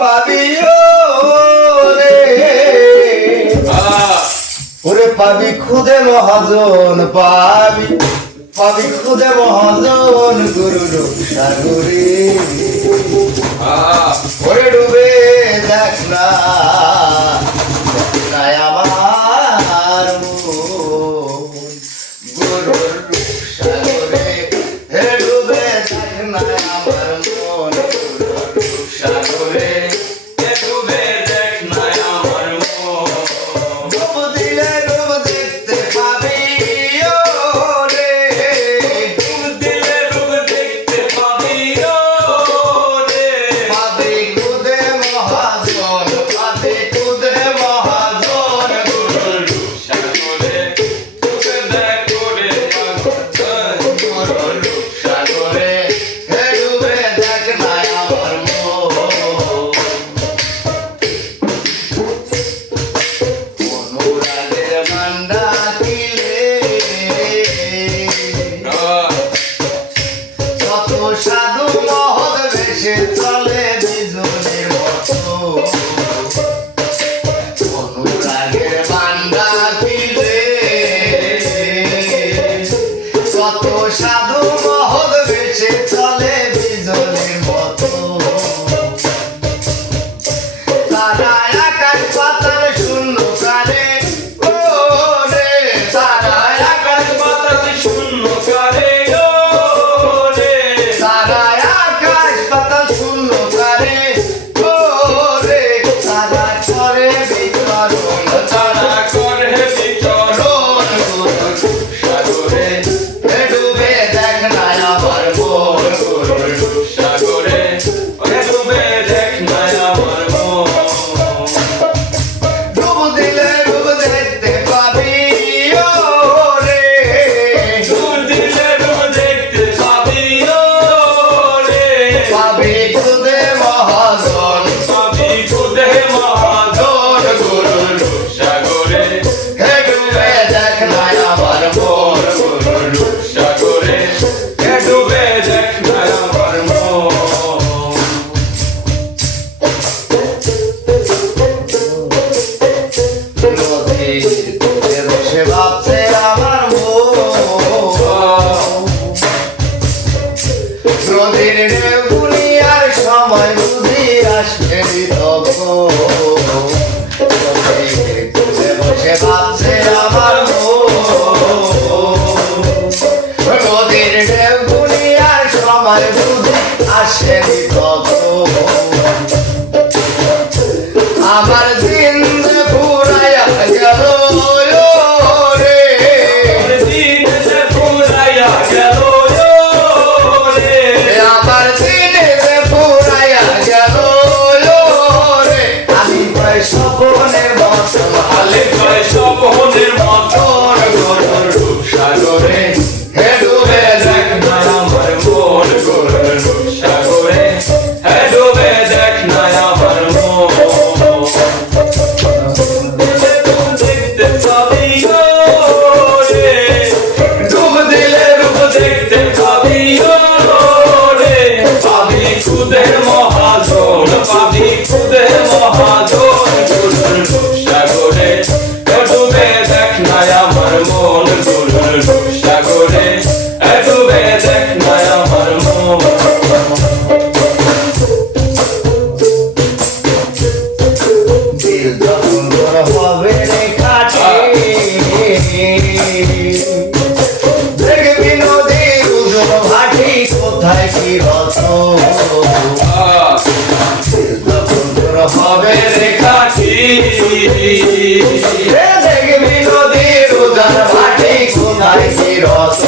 পাবি ওরে পাবি খুদে মহাজন পাবি পাবি খুদে মহাজন গুরু সাগরে ওরে ডুবে দেখ না আমার গুরুর সাগরে হে ডুবে দেখ না আমার মন গুরুর সাগরে হে ডুবে দেখ না আমার মন ডুব দিলে ডুব দেখতে পাবি রে ডুব দিলে ডুব দেখতে পাবি রে পাবি খুদে মহাজন পাবি খুদে মহাজন গুরুর সাগরে ডুবে দেখ করে গুরুর সাগরে হে ডুবে দেখ না আমার মন অনুরাগের মান্ডা দিলে কত সাধু মহৎ বেশে চলে বিজনের মতো অনুরাগের মান্ডা দিলে কত সাধু মহৎ বেশে চলে বিজনের মতো তারা আকাশ পাতাল শূন্য কারে ও রে তারা আকাশ পাতাল শূন্য কারে ও রে তারা আকাশ পাতাল শূন্য কারে ও রে তারা করে বিচরণ তারা করে বিচরণ গুরুর সাগরে হে ডুবে দেখ না আমার মন গুরুর সাগরে হে ডুবে দেখ না আমার মন ডুব দিলে ডুব দেখতে পাবি রে ডুব দিলে ডুব দেখতে পাবি রে পাবি খুদে মহাজন পাবি খুদে মহাজন গুরুর সাগরে হে ডুবে দেখ না আমার মন গুরুর সাগরে হে ডুবে দেখ না আমার মন নদীর কূলে বসে ভাবছে আমার মন নদীর ঢেউগুলি আর সময় বুঝি আসবে তখন নদীর কূলে বসে ভাবছে আমার মন নদীর ঢেউগুলি আর সময় বুঝি আসেনি তখন আমার দিন যে ফুরাইয়া গেল রে দিন যে ফুরাইয়া গেল রে আমার দিন যে ফুরাইয়া গেল রে আমি কয় স্বপ্নের মতন আলে কয় স্বপ্নের মতন গুরুর সাগরে হে ডুবে দেখ না আমার মন গুরুর সাগরে হে ডুবে দেখ না আমার মন দেখতে পাবি রে ডুব দিলে ডুব দেখতে পাবি রে পাবি খুদে মহাজন পাবি খুদে মহাজন গুরুর সাগরে হে ডুবে দেখ না আমার মন গুরুর সাগরে হে ডুবে দেখ না আমার মন দিল যখন তোর হবে রে কাছে দেখবি নদীর উজল ভাটি কোথায় কি রত দিল যখন তোর হবে রে কাছে দেখবি নদীর উজল ভাটি কোথায় কি রত